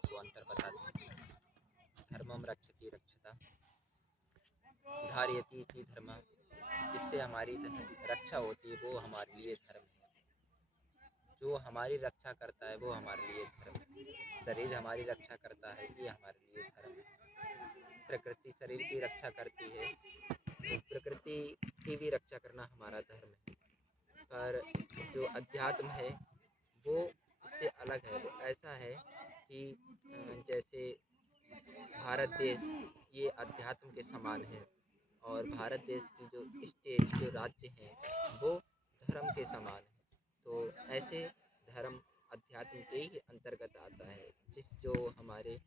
आपको अंतर बताते हैं। धर्मम रक्षति रक्षता धारयति इति धर्म, जिससे हमारी रक्षा होती है वो हमारे लिए धर्म है। जो हमारी रक्षा करता है वो हमारे लिए धर्म है। शरीर हमारी रक्षा करता है ये हमारे लिए धर्म है। प्रकृति शरीर की रक्षा करती है तो प्रकृति की भी रक्षा करना हमारा धर्म है। पर जो अध्यात्म है वो इससे अलग है। वो ऐसा है कि जैसे भारत देश ये अध्यात्म के समान है और भारत देश की जो स्टेट जो राज्य हैं वो धर्म के समान है। तो ऐसे धर्म अध्यात्म के ही अंतर्गत आता है, जो हमारे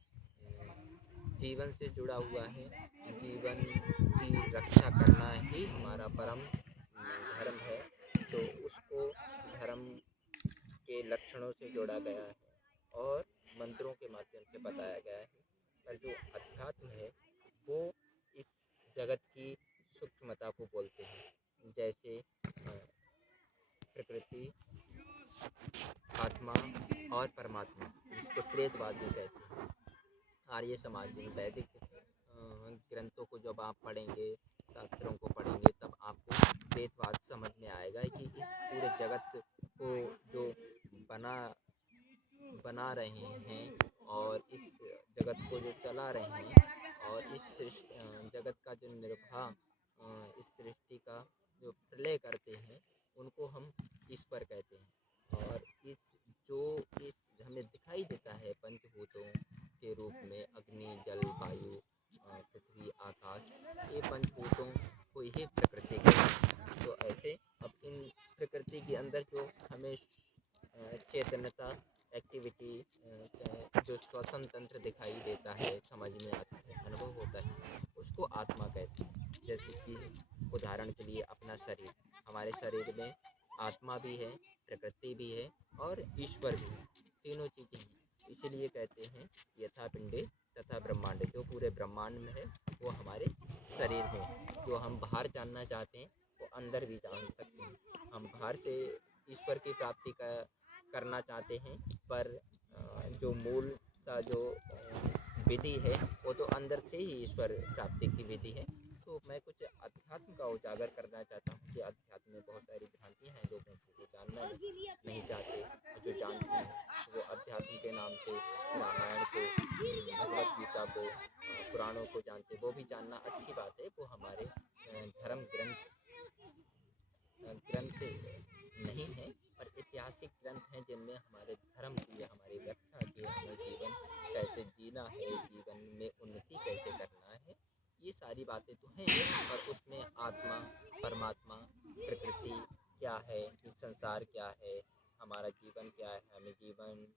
जीवन से जुड़ा हुआ है। जीवन की रक्षा करना ही हमारा परम धर्म है। तो उसको धर्म के लक्षणों से जोड़ा गया है और मंत्रों के माध्यम से बताया गया है। पर जो अध्यात्म है वो इस जगत की सूक्ष्मता को बोलते हैं, जैसे प्रकृति, आत्मा और परमात्मा, जिसको त्रेतवाद भी कहते हैं। आर्य समाज में वैदिक ग्रंथों को जब आप पढ़ेंगे, शास्त्रों को पढ़ेंगे, तब आपको त्रेतवाद समझ में आएगा कि इस पूरे जगत को जो बना रहे हैं और इस जगत को जो चला रहे हैं और इस जगत का जो निर्वाह, इस सृष्टि का जो प्रलय करते हैं उनको हम ईश्वर कहते हैं। और इस हमें दिखाई देता है पंचभूतों के रूप में, अग्नि, जल, वायु, पृथ्वी, आकाश, ये पंचभूतों को ही प्रकृति कहते हैं। तो ऐसे अब इन प्रकृति के अंदर जो हमें चेतनता, एक्टिविटी, जो श्वसन तंत्र दिखाई देता है, समझ में आता है, अनुभव होता है, उसको आत्मा कहते हैं। जैसे कि उदाहरण के लिए अपना शरीर, हमारे शरीर में आत्मा भी है, प्रकृति भी है और ईश्वर भी है, तीनों चीज़ें हैं। इसीलिए कहते हैं यथा पिंडे तथा ब्रह्मांडे, जो पूरे ब्रह्मांड में है वो हमारे शरीर में है। जो हम बाहर जानना चाहते हैं वो अंदर भी जान सकते हैं। हम बाहर से ईश्वर की प्राप्ति करना चाहते हैं, पर जो मूल का जो विधि है वो तो अंदर से ही ईश्वर प्राप्ति की विधि है। तो मैं कुछ अध्यात्म का उजागर करना चाहता हूँ कि अध्यात्म में बहुत सारी भ्रांतियाँ हैं, लोगों को जानना नहीं चाहते, जो जानते हैं वो अध्यात्म के नाम से रामायण को, भगवत गीता को, पुराणों को जानते। वो भी जानना अच्छी बात है, वो हमारे धर्म ग्रंथ नहीं है, पर ऐतिहासिक ग्रंथ हैं जिनमें हमारे धर्म की, हमारी रक्षा की, हमें जीवन कैसे जीना है, जीवन में उन्नति कैसे करना है, ये सारी बातें तो हैं। पर उसमें आत्मा, परमात्मा, प्रकृति क्या है, इस संसार क्या है, हमारा जीवन क्या है, हमें जीवन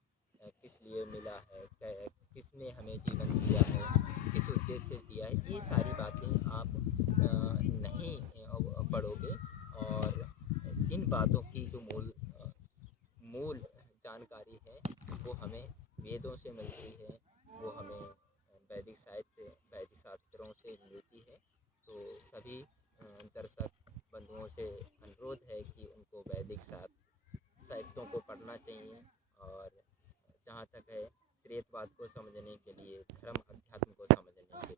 किस लिए मिला है, किसने हमें जीवन दिया है, किस उद्देश्य से दिया है, ये सारी बातें आप नहीं पढ़ोगे। और इन बातों की जो मूल जानकारी है वो हमें वेदों से मिलती है, वो हमें वैदिक साहित्य, वैदिक शास्त्रों से मिलती है। तो सभी दर्शक बंधुओं से अनुरोध है कि उनको वैदिक साहित्यों को पढ़ना चाहिए। और जहाँ तक है त्रेतवाद को समझने के लिए, धर्म अध्यात्म को समझने के लिए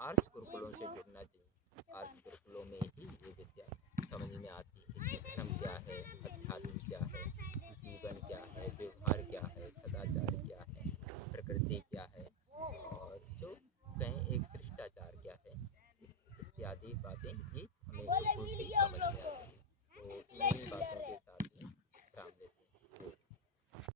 आर्ष गुरुकुलों से जुड़ना चाहिए। आर्ष गुरुकुलों में ही ये विद्या समझ में आती है कि धर्म क्या है, अध्यात्म क्या है, जीवन क्या है, व्यवहार क्या है, सदाचार क्या है, प्रकृति क्या है, और जो कहें एक शिष्टाचार क्या है, इत्यादि बातें ये हमें गुरुकुल से ही समझ में आती है।